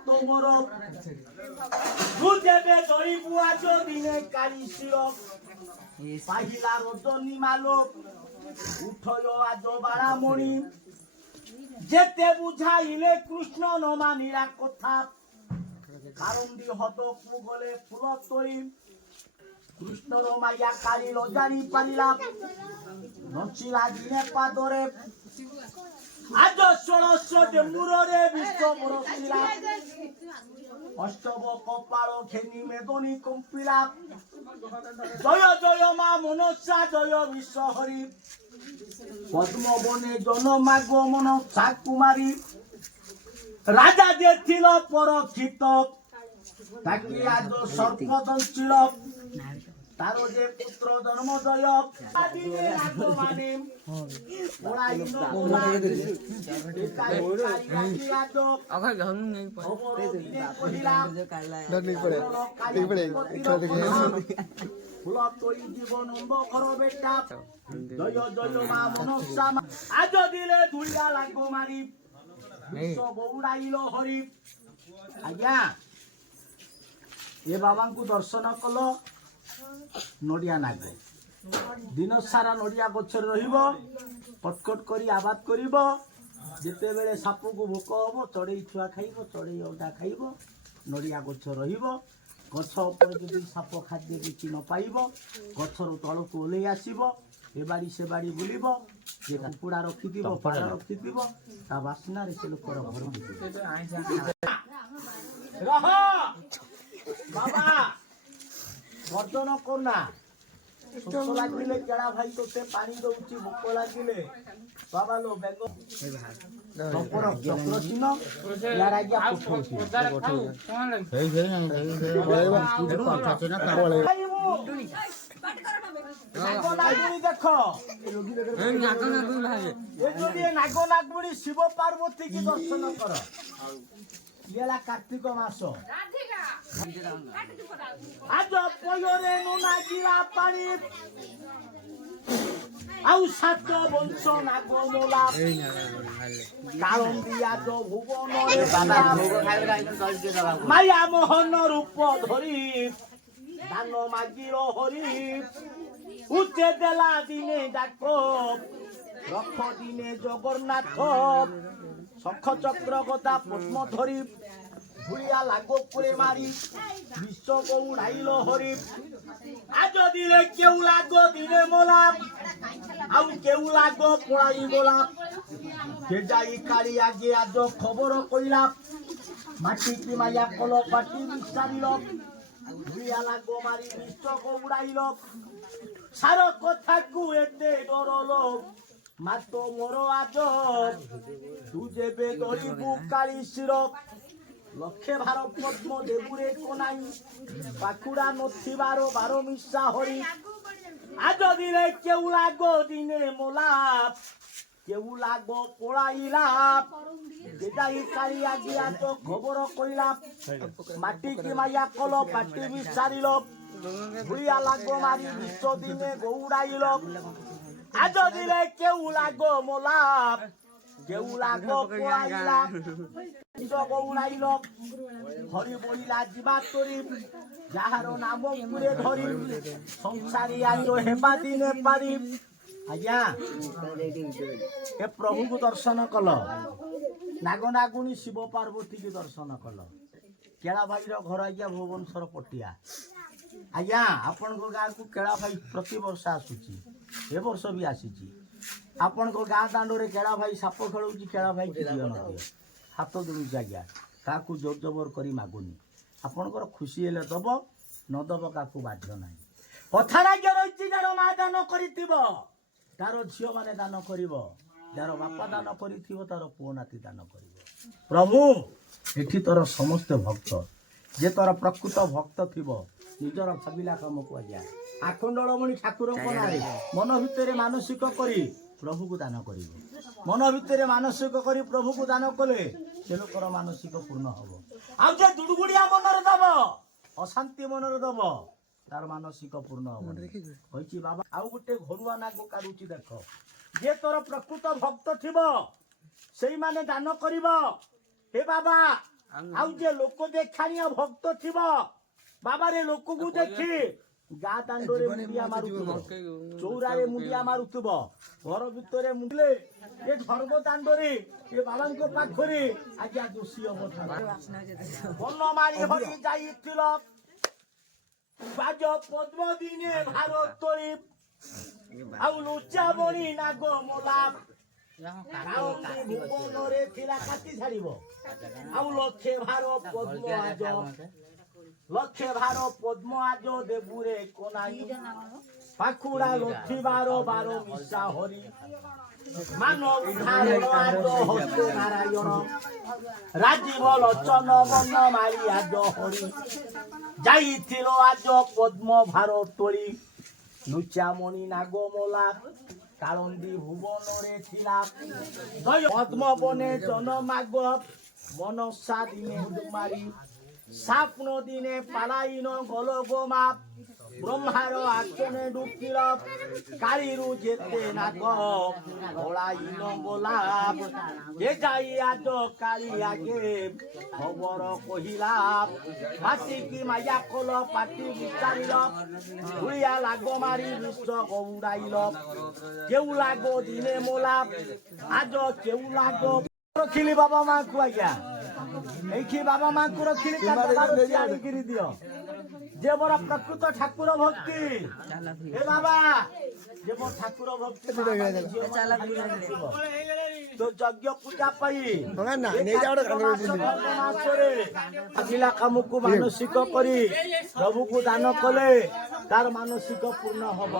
ମାତ ମୋର ତୁ ଯେବେ ଧରିବୁ ଆଜ ଦିନେ କାଳି ଶିର ପାହିଲା ରଜନୀ ମାଲୋ ଉଠୟ ଆଜ ବାଳାମଣି যেতে বুঝাইলে কৃষ্ণ নমানিরা কথা কারণদি হতকু গলে ফুল তরি কৃষ্ণর মাইয়া কালী লজারি পারিলা নচিলা দিনে পাদরে আজ ষোড়শ ডেম্বুরে বিশ্ব বরসিলা অষ্টব কপাল ঘেনি মেদনী কম্পিলা জয় জয় মা মনসা জয় বিশ্ব হরি পদ্মবনে জনমাগমন চাকুমারী রাজা যে ছিল পরক্ষিত তাকে আজ সর্পদঞ্চিল তার যে পুত্র জন্মদয় আদিনে রাজমানে পড়াইল গোলা ফুল তরি জীবন অন্ধকার বেটা জয় জয় মা মনসা আজ দিলে ধুইলা লাগো মারি বিশ্ব গৌড়াইল হরি আজ্ঞা এ বাবাଙ୍କୁ দর্শন কল নড়িয়া নাগ দিন সারা নড়িয়া গছরে রহিব কটকট করি আবাদ করিব যেতেবেলে সাপକୁ ভোକ হব চড়েই ছুয়া খাইব চড়েই অଣ୍ଡା খাইব নড়িয়া গছ রহিব গছ উপরে যদি সাপ খাদ্য କିଛି ନ ପାଇବ ଗଛରୁ ତଳକୁ ଓହ୍ଲେଇ ଆସିବ ଏ ବାଡ଼ି ସେ ବାଡ଼ି ବୁଲିବ ଯେ କୁକୁଡ଼ା ରଖିଥିବ ପାଳ ରଖିଥିବ ତା ବାସ୍ନାରେ ସେ ଲୋକର ଘର ରହ ବାବା ବର୍ଜନ କରୁନା ଶୋଷ ଲାଗିଲେ କେଳା ଭାଇ ତୋତେ ପାଣି ଦଉଛି ଭୋକ ଲାଗିଲେ ବାବା ଲୋ ବେଗ ଚକ୍ର ଚିହ୍ନ ইয়ার আগে দেখ নাগ নাগুড়ি শিব পার্বতী কি দর্শন কর ইয়েলা কার্তিক মাস আজ পয়রে নাগিলা পানি আউ সাত বংশ নাগমোলা কারণ দিয়া তো ভুবনরে মায়া মোহন রূপ ধরি দান মাগির হরি উচ্চে দেলা দিনে ডাক রক্ষ দিনে জগন্নাথ শঙ্খ চক্র গদা পদ্ম ধরি ভুলিয়া লাগো করে মারি বিশ্ব গৌড়াইল হরি আজ দিলে কেউ লাগো দিনে মোলাপ আউ কেউ লাগো পড়াই গোলাপ কে যাই কালি আগে আজ খবর কইলা মাটি কি মাইয়া কল পাটি বিচারিল ভুলিয়া লাগো মারি বিশ্ব গৌড়াইল সার কথাকু এতে ডরল মাত মোর আজ তু যেবে ধরিবু কালী শির লক্ষে ভার পদ্ম দেবুরে কোনাই পাকুড়া নথিবার বার মিশা হরি আজ দিলে কেউ লাগো দিনে মোলাপ কেউ লাগো পড়াইলাপ যেটাই কালি আগে আজ খবর কইলাপ মাটি কি মাইয়া কল পাটি বিচারিল ভুইয়া লাগো মারি বিশ্ব দিনে গৌড়াইল আজ দিলে কেউ লাগো মোলাপ কেউ লাগো পড়াইলাপ গৌড়াইল হরি বলিলা জীবা তরি যাহার নাম পুরে ধরি সংসারী আজ হেবা দিনে পারি আজ্ঞা এ প্রভুকে দর্শন কল নাগ নাগুণী শিব পার্বতী কি দর্শন কল কেলা ভাইর ঘর আজ্ঞা ভুবনেশ্বর পটিয়া আজ্ঞা ଆପଣଙ୍କ ଗାଁକୁ କେଳା ଭାଇ ପ୍ରତିବର୍ଷ ଆସୁଛି ଏ ବର୍ଷ ବି ଆସିଛି ଆପଣଙ୍କ ଗାଁ ଦାଣ୍ଡରେ କେଳା ଭାଇ ସାପ ଖେଳୁଛି କେଳା ଭାଇ କି ଦିଅ ନଦିଅ ହାତ ଦଉଚି ଆଜ୍ଞା କାହାକୁ ଜୋର ଜବର କରି ମାଗୁନି ଆପଣଙ୍କର ଖୁସି ହେଲେ ଦବ ନ ଦବ କାହାକୁ ବାଧ୍ୟ ନାହିଁ କଥାରେ ଆଜ୍ଞା ରହିଛି ଯାର ମା ଦାନ କରିଥିବ ତାର ଝିଅମାନେ ଦାନ କରିବ ଯାର ବାପା ଦାନ କରିଥିବ ତାର ପୁଅ ନାତି ଦାନ କରିବ ପ୍ରଭୁ ଏଠି ତୋର ସମସ୍ତେ ଭକ୍ତ ଯେ ତୋର ପ୍ରକୃତ ଭକ୍ତ ଥିବ ନିଜର ଭାବିଲା କାମକୁ ଆଜ୍ଞା ଆଖଣ୍ଡଳମଣି ଠାକୁରଙ୍କ ନାଁରେ ମନ ଭିତରେ ମାନସିକ କରି ପ୍ରଭୁକୁ ଦାନ କରିବ ମନ ଭିତରେ ମାନସିକ କରି ପ୍ରଭୁକୁ ଦାନ କଲେ ସେ ଲୋକର ମାନସିକ ପୂର୍ଣ୍ଣ ହବ ଆଉ ଯେ ଦୁଡ଼ୁଗୁଡ଼ିଆ ମନରେ ଦବ ଅଶାନ୍ତି ମନରେ ଦବ ତାର ମାନସିକ ପୂର୍ଣ୍ଣ ହବ କହିଛି ବାବା ଆଉ ଗୋଟେ ଘରୁଆ ନାଗ କାଢୁଛି ଦେଖ ଯେ ତୋର ପ୍ରକୃତ ଭକ୍ତ ଥିବ ସେଇମାନେ ଦାନ କରିବ ହେ ବାବା ଆଉ ଯେ ଲୋକ ଦେଖାଣିଆ ଭକ୍ତ ଥିବ ବାବାରେ ଲୋକକୁ ଦେଖି ଗାଁ ଦାଣ୍ଡରେ ମୁଣ୍ଡିଆ ମାରୁଥିବ, ଚଉରାରେ ମୁଣ୍ଡିଆ ମାରୁଥିବ, ଘର ଭିତରେ ମୁଣ୍ଡିଲେ ଏ ଧର୍ମ ଦାଣ୍ଡରେ ଏ ବାବାଙ୍କ ପାଖରେ ଆଜ୍ଞା ଦୋଷୀ ଅବତାର ବନମାଳି ହରି ଯାଇଥିଲ ବାଜ ପଦ୍ମ ଦିନେ ଭାରତ ତୋଳି ଆଉ ଲୁଚାମଣି ନାଗ ମୋଲାପ ଭୁବନରେ ଥିଲା କାଟି ଛାଡ଼ିବ ଆଉ ଲକ୍ଷେ ଭାର ପଦ୍ମ ଆଜ ଲକ୍ଷେ ଭାର ପଦ୍ମ ଆଜ ଦେବୁରେ କୋନାଇ ପାଖୁଡ଼ା ଲକ୍ଷ୍ମୀ ବାର ବାର ମିଶା ହରି ମାନ ଉଦ୍ଧାରଣ ଆଜ ହସ୍ତେ ନାରାୟଣ ରାଜୀବ ଲୋଚନ ବନ ମାଳି ଆଜ ହରି ଯାଇଥିଲ ଆଜ ପଦ୍ମ ଭାର ତୋଳି ଲୁଚାମଣି ନାଗମଲା କାଳନ୍ଦୀ ଭୁବନରେ ଥିଲା ପଦ୍ମ ବନେ ଜନମାଗ মনসা দিনে তোমারি স্বপ্ন দিনে পালাইন গল গোমা ব্রহ্মার আসনে ডুকিল কালীরু যেতে না গলাইন গোলাপ এ যাই আজ কালী আগে খবর কহিলা পাটি কি মায়া কল পাটি বিচারিল ভুইয়া লাগ মারি বিশ্ব গৌড়াইল কেউ লাগ দিনে মোলাপ আজ কেউ লাগ ରଖିଲି ବାବା ମାଙ୍କୁ ଆଜ୍ଞା ଏଇଠି ବାବା ମାଙ୍କୁ ରଖିଲି ଆଣିକିରି ଦିଅ ଯେ ମୋର ପ୍ରକୃତ ଠାକୁର ଭକ୍ତି ଏ ବାବା ଯେ ମୋ ଠାକୁର ଭକ୍ତି ତ ଯଜ୍ଞ ପୂଜା ପାଇଁ ଆସିଲା କାମକୁ ମାନସିକ କରି ପ୍ରଭୁକୁ ଦାନ କଲେ ତାର ମାନସିକ ପୂର୍ଣ୍ଣ ହବ।